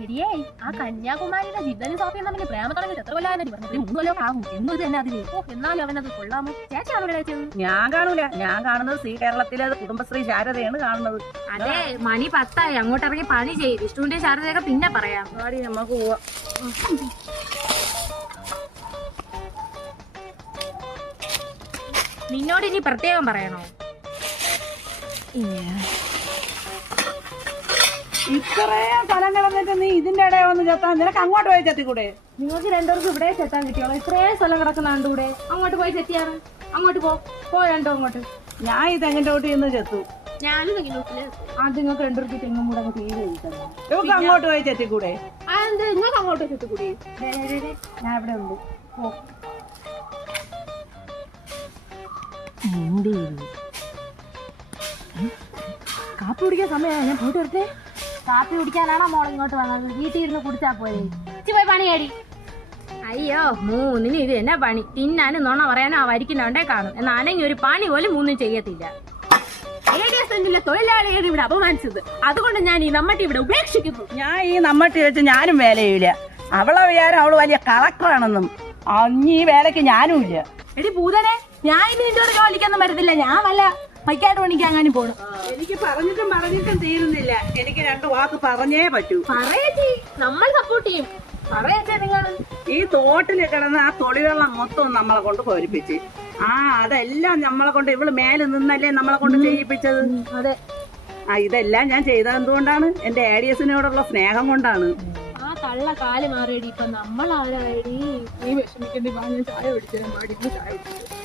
എടിയേ ആ കന്യാകുമാരിയുടെ ജിദ്ദനും സോഫിയും തമ്മിൽ പ്രേമം തുടങ്ങിയിട്ട് എത്ര കൊല്ലാനടി പറഞ്ഞത്? 3 കൊല്ലം ആകും. എന്നും ഇത് തന്നെ അതിന്. എന്നാലും അവനത് കൊള്ളാമോ? ചേച്ചിയാണോ കഴിച്ചത്? ഞാൻ കാണൂല. ഞാൻ കാണുന്നത് ശ്രീ കേരളത്തിലെ കുടുംബശ്രീ ശാരദയാണ് കാണുന്നത്. അതെ, മണി 10 അങ്ങോട്ട് ഇറങ്ങി പണി ചെയ്യും. വിഷ്ണുവിന്റെ ശാരദയൊക്കെ പിന്നെ പറയാം. ആടി നമുക്ക് പോവാ. നിന്നോട് ഇനി പ്രത്യേകം പറയണോ? ഇത്രയും സ്ഥലം കിടന്നിട്ട് നീ ഇതിന്റെ ഇടയിൽ വന്ന് ചെത്താൻ നിനക്ക് അങ്ങോട്ട് പോയി ചെത്തിക്കൂടെ? നിങ്ങൾക്ക് രണ്ടുപേർക്ക് ഇവിടെ ചെത്താൻ കിട്ടിയോളൂ. ഇത്രയും സ്ഥലം കിടക്കുന്നുണ്ട് ഇവിടെ. അങ്ങോട്ട് പോയി ചെത്തിയാണ്. അങ്ങോട്ട് പോയണ്ടോ അങ്ങോട്ട്? ഞാൻ ഈ തെങ്ങിന്റെ ചോട്ടി ഇന്ന് ചെത്തു. ഞാനും അത് നിങ്ങൾക്ക് രണ്ടുപേർക്ക് തെങ്ങും കൂടെ തീരെ ഇവക്ക് അങ്ങോട്ട് പോയി ചെത്തിക്കൂടെ? അതെന്ത് നിങ്ങൾക്ക് അങ്ങോട്ട് ചെത്തിക്കൂടി? ഞാൻ ഇവിടെ ഉണ്ട്. കാപ്പി കുടിക്കാൻ സമയമാണ്. ഞാൻ പോയിട്ട് വരട്ടെ. കാപ്പി കുടിക്കാനാണോ മോൾ ഇങ്ങോട്ട് വന്നത്? വീട്ടിൽ ഇരുന്ന് കുടിച്ചാ പോരെ. പോയി പണിയാടി. അയ്യോ, 3-ന് ഇത് എന്നാ പണി? തിന്നാനും നുണ പറയാനും ആ വരിക്കുന്നുണ്ടേ കാണും. എന്നാണെങ്കിൽ ഒരു പണി പോലും 3 ചെയ്യത്തില്ല. തൊഴിലാളിയാണ് ഇവിടെ അപമാനിച്ചത്. അതുകൊണ്ട് ഞാൻ ഈ നമ്മട്ടി ഇവിടെ ഉപേക്ഷിക്കുന്നു. ഞാൻ ഈ നമ്മട്ടി വെച്ച് ഞാനും വേല ചെയ്യില്ല. അവളെ വിചാരം അവള് വലിയ കളക്ടറാണെന്നും അഞ്ഞീ വേലക്ക് ഞാനും ഇല്ല. എടി പൂതനെ, ഞാൻ ഇനി നിന്റെ ജോലിക്കൊന്നും വരത്തില്ല. ഞാൻ വല്ല മൈക്കാട്ട് പണിക്ക് അങ്ങനെ പോണം. എനിക്ക് പറഞ്ഞിട്ടും തീരുന്നില്ല. എനിക്ക് 2 വാക്ക് പറഞ്ഞേ പറ്റൂ. പറയച്ചി, നമ്മൾ സപ്പോർട്ട് ചെയ്യും. പറയച്ചേ നിങ്ങൾ. ഈ തോട്ടിൽ കിടന്ന് ആ തൊളിവെള്ളം മൊത്തം നമ്മളെ കൊണ്ട് പോരിപ്പിച്ച് അതെല്ലാം നമ്മളെ കൊണ്ട് ഇവള് മേലെ നിന്നല്ലേ നമ്മളെ കൊണ്ട് ചെയ്യിപ്പിച്ചത്. അതെ, ഇതെല്ലാം ഞാൻ ചെയ്തത് എന്തുകൊണ്ടാണ്? എന്റെ ADS-നോടുള്ള സ്നേഹം കൊണ്ടാണ്. ആ തള്ള കാല് മാറിയടി. ഇപ്പൊ നമ്മൾ ആരായടി? നീ വിഷമിക്കണ്ടി. ഞാൻ ചായ പിടിച്ചു. ചായ പിടിച്ചു.